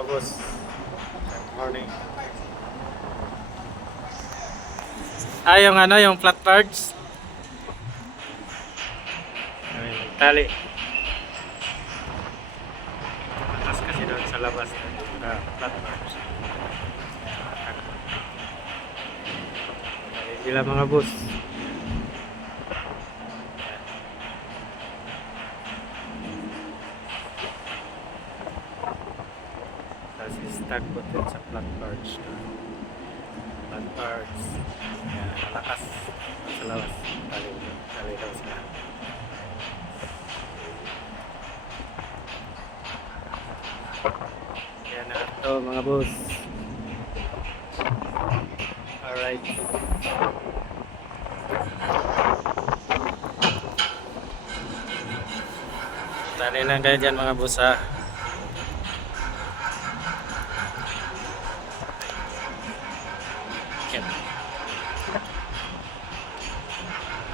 mga boss. Good morning. Yung yung flat parts. Ayun, tali. Atas kasi doon sa labas na flat parts. Ayun sila mga boss. Kasi stuck po din sa flat parts. Flat parts. Yan, malakas sa labas. Tali daw sila. Yan na ito mga boss. Alright. Tali lang kayo dyan mga boss ha.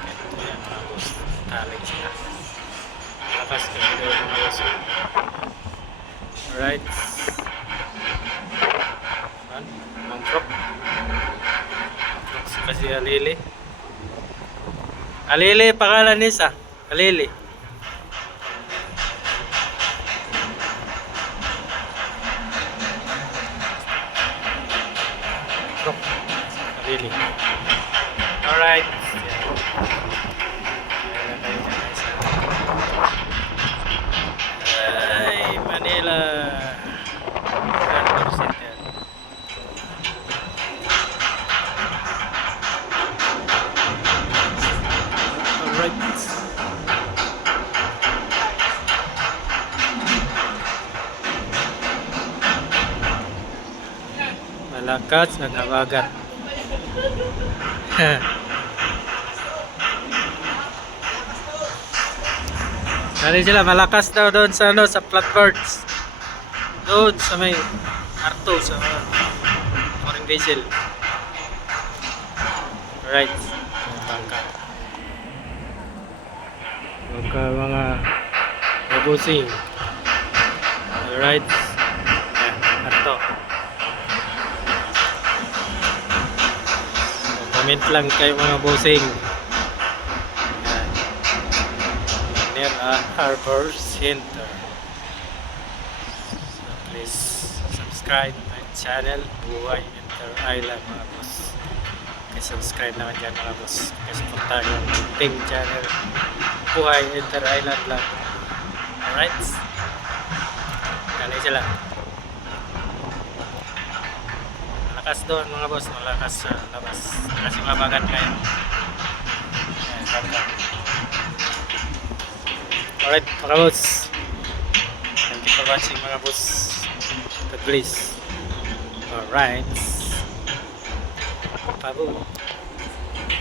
Ito yan mga boss. Tali sila. Lakas kasi daw mga boss. Alright. Mangkrok. Mangkrok kasi Alili. Alili pangalan nisa. Alili. Mangkrok. Alili. Alright. Ay, Manila. Malakas ang habagat. Kali sila malakas daw doon sa sa flatboards. Doon sa may arto sa foreign vessel. Right. Bangka. Bangka mga mabusing. Right. Arto. Comment lang kayo mga bossing. Near Harbor Center. So please subscribe my channel Buhay Inter Island mga boss. Subscribe naman dyan mga boss. Punta yung team channel Buhay Inter Island lang. Alright. Kali sila. Malakas doon mga boss. Malakas sa labas. Kasi mabagat kayo. Ayan, bangka. Alright mga boss. Thank you for watching mga boss. God bless. Alright. Pabo.